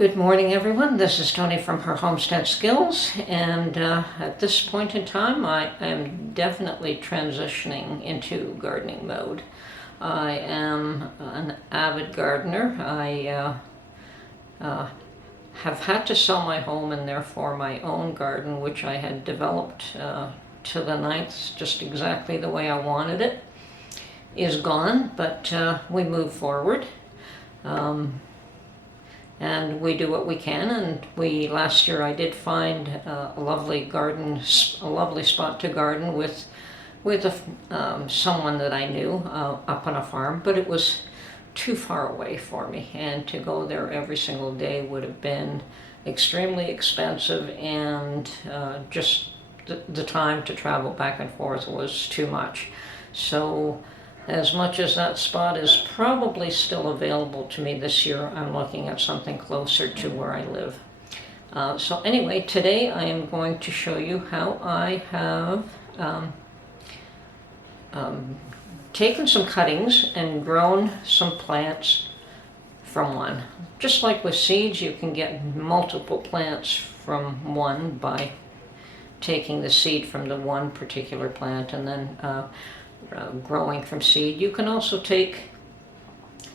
Good morning, everyone. This is Tony from her Homestead Skills, and at this point in time I am definitely transitioning into gardening mode. I am an avid gardener. I have had to sell my home and therefore my own garden, which I had developed to the ninth, just exactly the way I wanted it, is gone, but we move forward. And we do what we can, and last year I did find a lovely garden, a lovely spot to garden with someone that I knew up on a farm, but it was too far away for me, and to go there every single day would have been extremely expensive, and just the time to travel back and forth was too much. So as much as that spot is probably still available to me this year, I'm looking at something closer to where I live. So anyway, today I am going to show you how I have taken some cuttings and grown some plants from one. Just like with seeds, you can get multiple plants from one by taking the seed from the one particular plant and then growing from seed. You can also take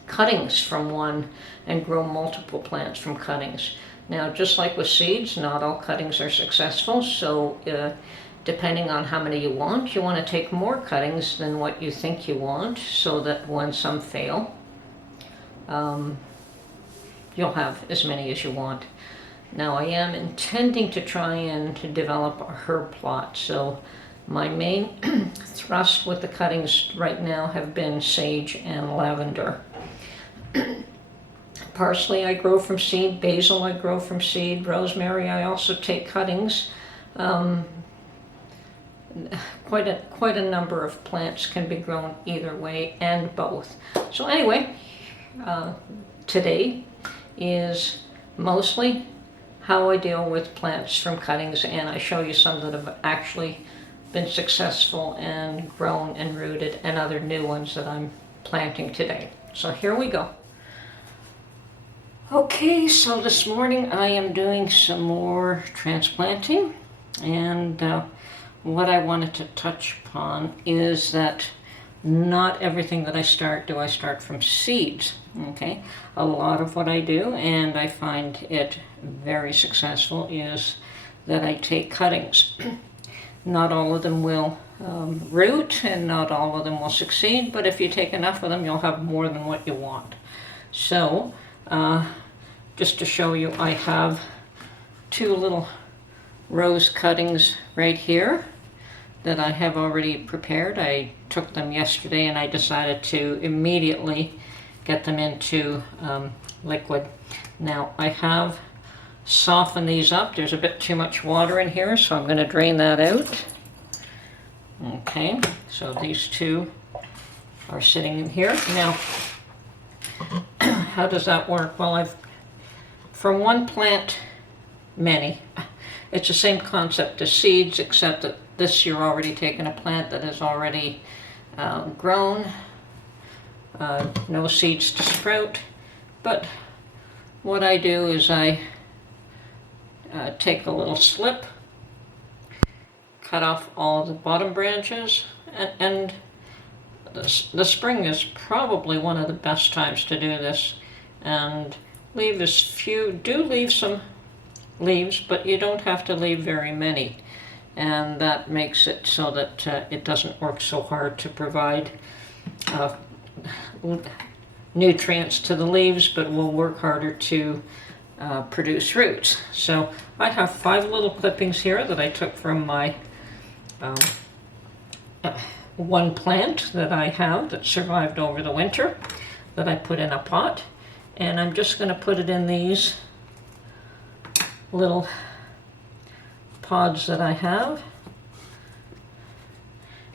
cuttings from one and grow multiple plants from cuttings. Now, just like with seeds, not all cuttings are successful, so depending on how many you want to take more cuttings than what you think you want, so that when some fail, you'll have as many as you want. Now, I am intending to try and to develop a herb plot, so my main thrust with the cuttings right now have been sage and lavender. Parsley I grow from seed, basil I grow from seed, rosemary I also take cuttings. Quite a number of plants can be grown either way, and both. So anyway, today is mostly how I deal with plants from cuttings, and I show you some that have actually been successful and grown and rooted, and other new ones that I'm planting today. So here we go. Okay, so this morning I am doing some more transplanting, and what I wanted to touch upon is that not everything that I start do I start from seeds. Okay, a lot of what I do, and I find it very successful, is that I take cuttings. Not all of them will root, and not all of them will succeed, but if you take enough of them, you'll have more than what you want. So, just to show you, I have two little rose cuttings right here that I have already prepared. I took them yesterday, and I decided to immediately get them into liquid. Now, I have soften these up. There's a bit too much water in here, so I'm going to drain that out. Okay, so these two are sitting in here. Now, how does that work? Well, from one plant, many. It's the same concept as seeds, except that this you're already taking a plant that is already grown, no seeds to sprout. But what I do is I take a little slip, cut off all the bottom branches, and the spring is probably one of the best times to do this, and leave as few, do leave some leaves, but you don't have to leave very many, and that makes it so that it doesn't work so hard to provide nutrients to the leaves, but will work harder to produce roots. So I have 5 little clippings here that I took from my one plant that I have that survived over the winter, that I put in a pot, and I'm just going to put it in these little pods that I have,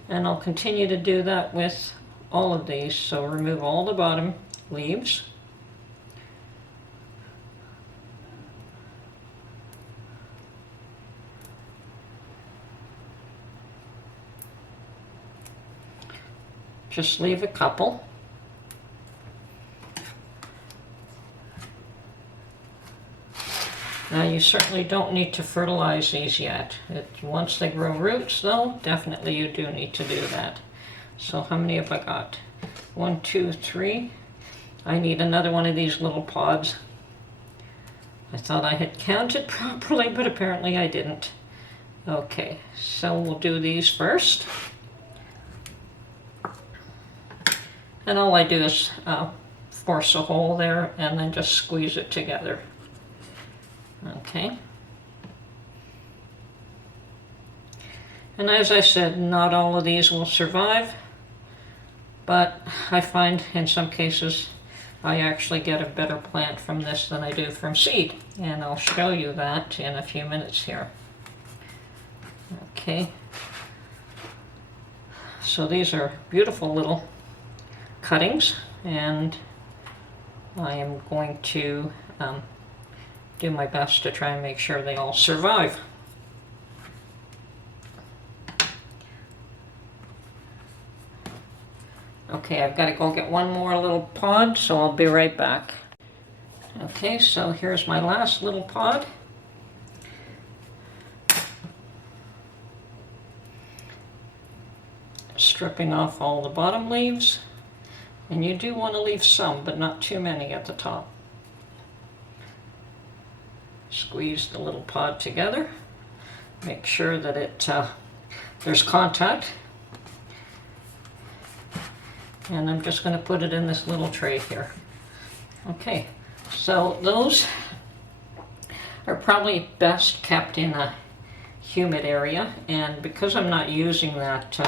and I'll continue to do that with all of these. So remove all the bottom leaves. Just leave a couple. Now you certainly don't need to fertilize these yet. Once they grow roots though, definitely you do need to do that. So how many have I got? 1, 2, 3. I need another one of these little pods. I thought I had counted properly, but apparently I didn't. Okay, so we'll do these first. And all I do is force a hole there and then just squeeze it together. Okay. And as I said, not all of these will survive, but I find in some cases I actually get a better plant from this than I do from seed. And I'll show you that in a few minutes here. Okay. So these are beautiful little cuttings, and I am going to do my best to try and make sure they all survive. Okay, I've got to go get one more little pod, so I'll be right back. Okay, so here's my last little pod. Stripping off all the bottom leaves, and you do want to leave some, but not too many at the top. Squeeze the little pod together. Make sure that there's contact. And I'm just going to put it in this little tray here. Okay, so those are probably best kept in a humid area, and because I'm not using that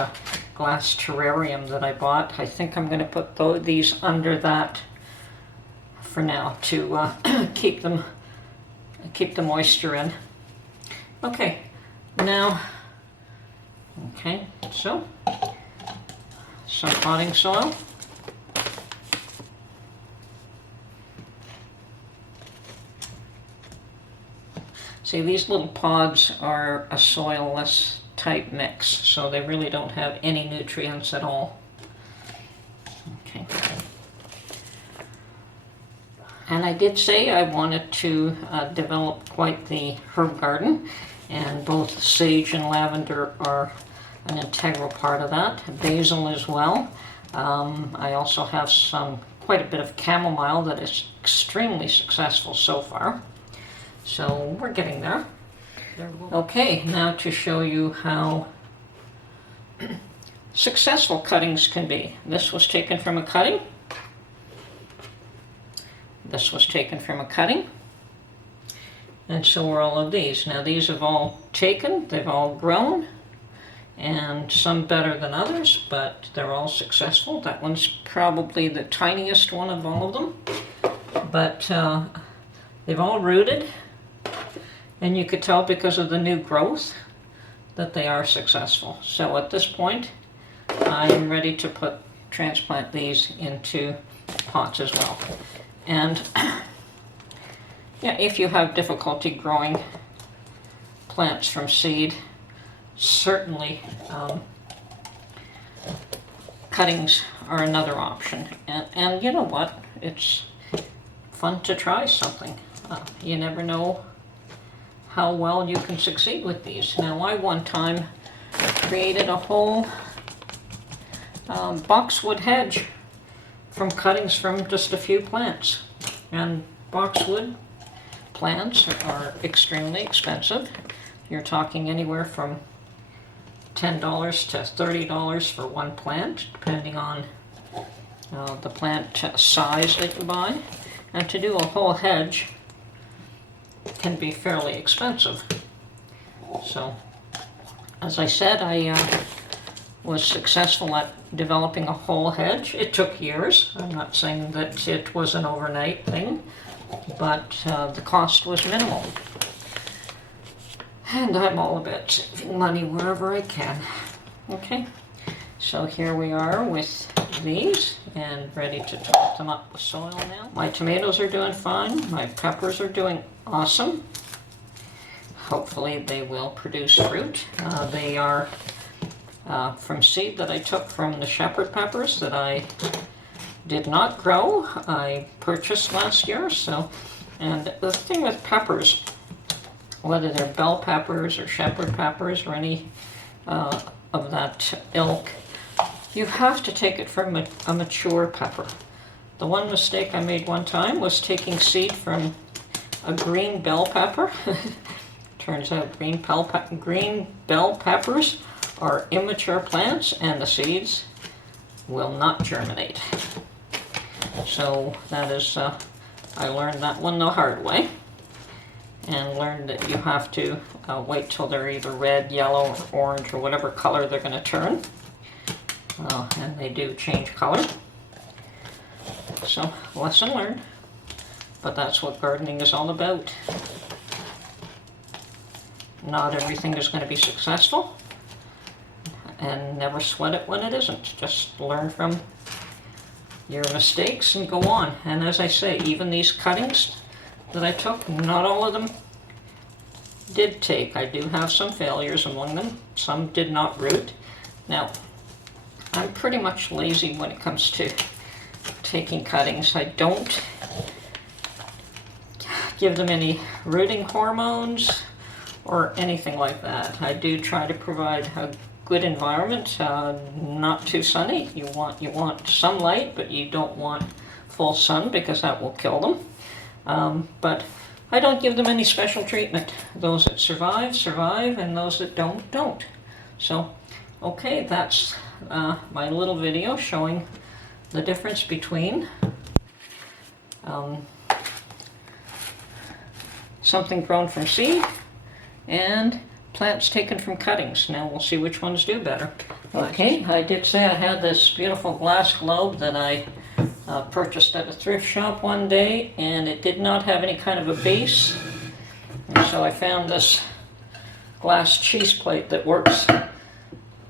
glass terrarium that I bought, I think I'm going to put these under that for now to keep the moisture in. Okay, now, okay, so some potting soil. See, these little pods are a soilless type mix, so they really don't have any nutrients at all. Okay. And I did say I wanted to develop quite the herb garden, and both sage and lavender are an integral part of that. Basil as well. I also have quite a bit of chamomile that is extremely successful so far. So we're getting there. Okay, now to show you how successful cuttings can be. This was taken from a cutting. This was taken from a cutting. And so are all of these. Now these have all taken, they've all grown, and some better than others, but they're all successful. That one's probably the tiniest one of all of them. But they've all rooted. And you could tell because of the new growth that they are successful. So at this point, I'm ready to transplant these into pots as well. And yeah, if you have difficulty growing plants from seed, certainly cuttings are another option. And you know what? It's fun to try something. You never know how well you can succeed with these. Now, I one time created a whole boxwood hedge from cuttings from just a few plants. And boxwood plants are extremely expensive. You're talking anywhere from $10 to $30 for one plant, depending on the plant size that you buy. And to do a whole hedge can be fairly expensive. So, as I said, I was successful at developing a whole hedge. It took years. I'm not saying that it was an overnight thing, but the cost was minimal. And I'm all about saving money wherever I can. Okay, so here we are with these and ready to top them up with soil now. My tomatoes are doing fine. My peppers are doing awesome. Hopefully they will produce fruit. They are from seed that I took from the shepherd peppers that I did not grow. I purchased last year. And the thing with peppers whether they're bell peppers or shepherd peppers or any of that ilk, you have to take it from a mature pepper. The one mistake I made one time was taking seed from a green bell pepper. Turns out green bell peppers are immature plants and the seeds will not germinate. So that is, I learned that one the hard way, and learned that you have to wait till they're either red, yellow, or orange, or whatever color they're going to turn. And they do change color. So, lesson learned. But that's what gardening is all about. Not everything is going to be successful. And never sweat it when it isn't. Just learn from your mistakes and go on. And as I say, even these cuttings that I took, not all of them did take. I do have some failures among them. Some did not root. Now, I'm pretty much lazy when it comes to taking cuttings. I don't give them any rooting hormones or anything like that. I do try to provide a good environment, not too sunny. You want some light, but you don't want full sun because that will kill them. But I don't give them any special treatment. Those that survive, survive, and those that don't, don't. So, okay, that's my little video showing the difference between something grown from seed and plants taken from cuttings. Now we'll see which ones do better. Okay, I did say I had this beautiful glass globe that I purchased at a thrift shop one day, and it did not have any kind of a base. And so I found this glass cheese plate that works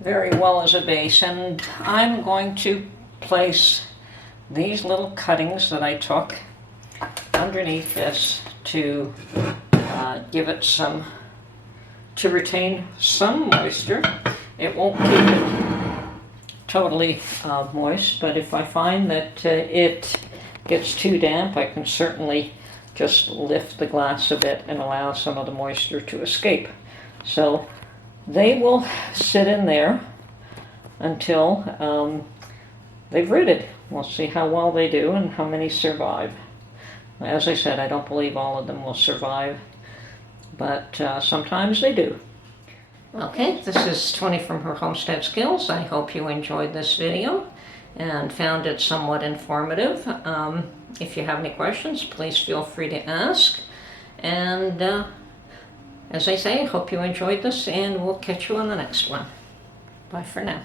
very well as a base, and I'm going to place these little cuttings that I took underneath this to give it some, to retain some moisture. It won't keep it totally moist, but if I find that it gets too damp, I can certainly just lift the glass a bit and allow some of the moisture to escape. So they will sit in there until they've rooted. We'll see how well they do and how many survive. As I said, I don't believe all of them will survive, but sometimes they do. Okay, this is 20 from her Homestead Skills. I hope you enjoyed this video and found it somewhat informative. If you have any questions, please feel free to ask. And as I say, I hope you enjoyed this, and we'll catch you on the next one. Bye for now.